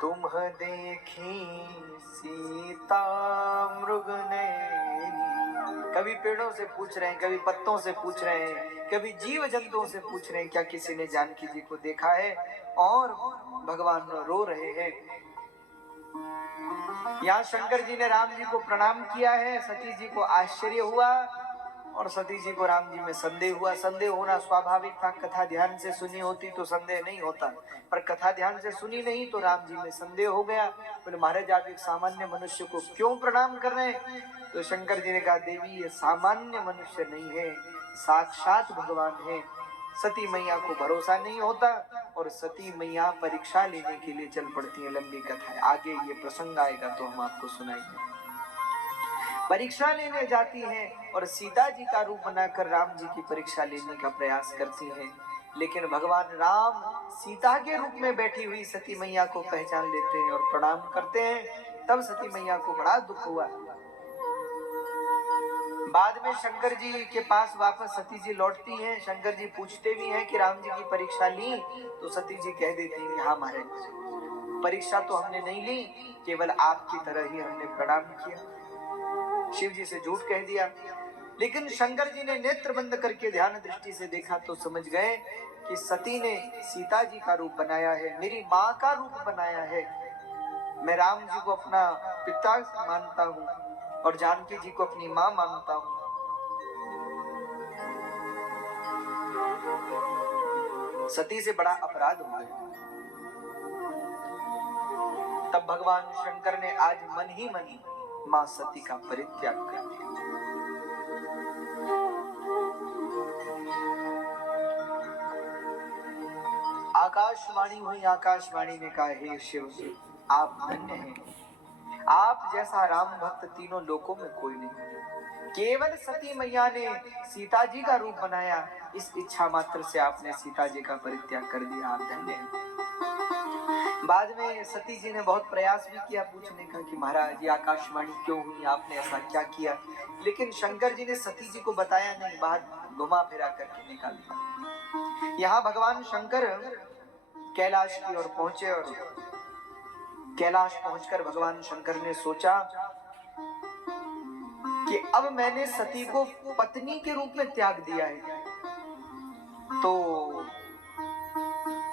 तुम देखी सीता मृग नयनी। कभी पेड़ों से पूछ रहे हैं, कभी पत्तों से पूछ रहे हैं, कभी जीव जंतुओं से पूछ रहे हैं क्या किसी ने जानकी जी को देखा है, और भगवान रो रहे हैं। यहाँ शंकर जी ने राम जी को प्रणाम किया है। सती जी को आश्चर्य हुआ और सती जी को राम जी में संदेह हुआ। संदेह होना स्वाभाविक था, कथा ध्यान से सुनी होती तो संदेह नहीं होता, पर कथा ध्यान से सुनी नहीं तो राम जी में संदेह हो गया। बोले महाराज आप एक सामान्य मनुष्य को क्यों प्रणाम कर रहे हैं? तो शंकर जी ने कहा देवी ये सामान्य मनुष्य नहीं है, साक्षात भगवान है। सती मैया को भरोसा नहीं होता और सती मैया परीक्षा लेने के लिए चल पड़ती है। लंबी कथा है, आगे ये प्रसंग आएगा तो हम आपको सुनाएंगे। परीक्षा लेने जाती हैं और सीता जी का रूप बनाकर राम जी की परीक्षा लेने का प्रयास करती हैं, लेकिन भगवान राम सीता के रूप में बैठी हुई सती मैया को पहचान लेते हैं और प्रणाम करते हैं। तब सती मैया को बड़ा दुख हुआ। बाद में शंकर जी के पास वापस सती जी लौटती हैं। शंकर जी पूछते भी हैं कि राम जी की परीक्षा ली? तो सती जी कह देती हैं हाँ महाराज परीक्षा तो हमने नहीं ली, केवल आपकी तरह ही हमने प्रणाम किया। शिव जी से झूठ कह दिया। लेकिन शंकर जी ने नेत्र बंद करके ध्यान दृष्टि से देखा तो समझ गए कि सती ने सीता जी का रूप बनाया है, मेरी माँ का रूप बनाया है। मैं राम जी को अपना पिता मानता हूँ और जानकी जी को अपनी माँ मानता हूँ। सती से बड़ा अपराध हो गया। तब भगवान शंकर ने आज मन ही मन मां सती का परित्याग कर दिया। आकाशवाणी हुई, आकाशवाणी ने कहा हे शिव आप धन्य हैं, आप जैसा राम भक्त तीनों लोकों में कोई नहीं। केवल सती मैया ने सीता जी का रूप बनाया, इस इच्छा मात्र से आपने सीता जी का परित्याग कर दिया, आप धन्य हैं। बाद में सती जी ने बहुत प्रयास भी किया पूछने का कि महाराज ये आकाशवाणी क्यों हुई, आपने ऐसा क्या किया, लेकिन शंकर जी ने सती जी को बताया नहीं, बात घुमा फिरा करके निकाल दिया। यहाँ भगवान शंकर कैलाश की ओर पहुंचे और कैलाश पहुंचकर भगवान शंकर ने सोचा कि अब मैंने सती को पत्नी के रूप में त्याग दिया है तो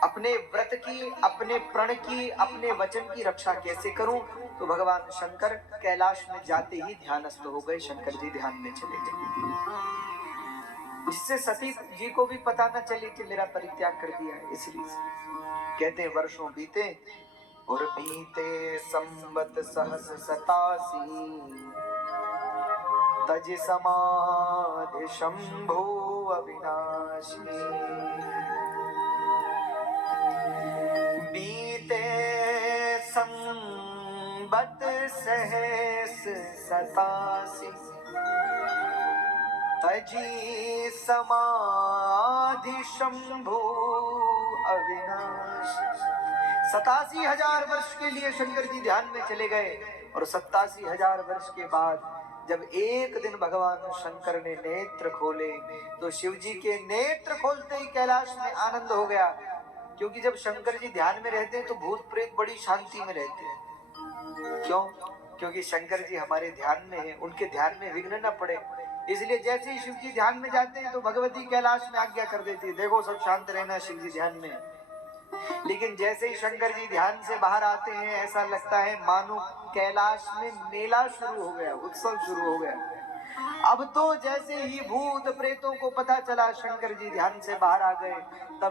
अपने व्रत की, अपने प्रण की, अपने वचन की रक्षा कैसे करूं? तो भगवान शंकर कैलाश में जाते ही ध्यानस्थ हो गए। शंकर जी ध्यान में चले गए, जिससे सती जी को भी पता न चले कि मेरा परित्याग कर दिया है। इसलिए कहते हैं वर्षों बीते और बीते संवत सहस 87 तज समाधि शंभो अविनाशी। बीते संवत सहस 87 तजी समाधि शंभो अविनाशी। 87,000 वर्ष के लिए शंकर जी ध्यान में चले गए और 87,000 वर्ष के बाद जब एक दिन भगवान शंकर ने नेत्र खोले तो शिव जी के नेत्र खोलते ही कैलाश में आनंद हो गया, क्योंकि जब शंकर जी ध्यान में रहते हैं तो भूत प्रेत बड़ी शांति में रहते हैं। क्यों? क्योंकि शंकर जी हमारे ध्यान में हैं, उनके ध्यान में विघ्न न पड़े। इसलिए जैसे ही शिव जी ध्यान में जाते हैं तो भगवती कैलाश में आज्ञा कर देती है, देखो सब शांत रहना, शिव जी ध्यान में। लेकिन जैसे ही शंकर जी ध्यान से बाहर आते हैं ऐसा लगता है मानो कैलाश में मेला शुरू हो गया, उत्सव शुरू हो गया। अब तो जैसे ही भूत प्रेतों को पता चला शंकर जी ध्यान से बाहर आ गए, तब